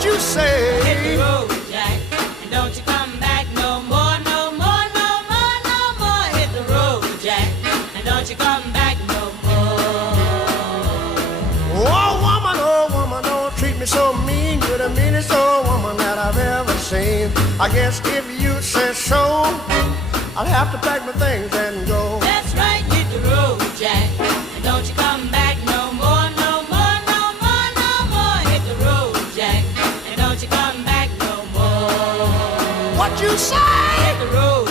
What you say? Hit the road, Jack, and don't you come back no more, no more, no more, no more. Hit the road, Jack, and don't you come back no more. Oh woman, don't treat me so mean. You're the meanest old woman that I've ever seen. I guess if you say so, I'll have to pack my things and go. That's right, hit the road, Jack, and don't you come back no more, no more, no more, no more. Hit the road, Jack, and don't you come back no more. What you say? Hit the road,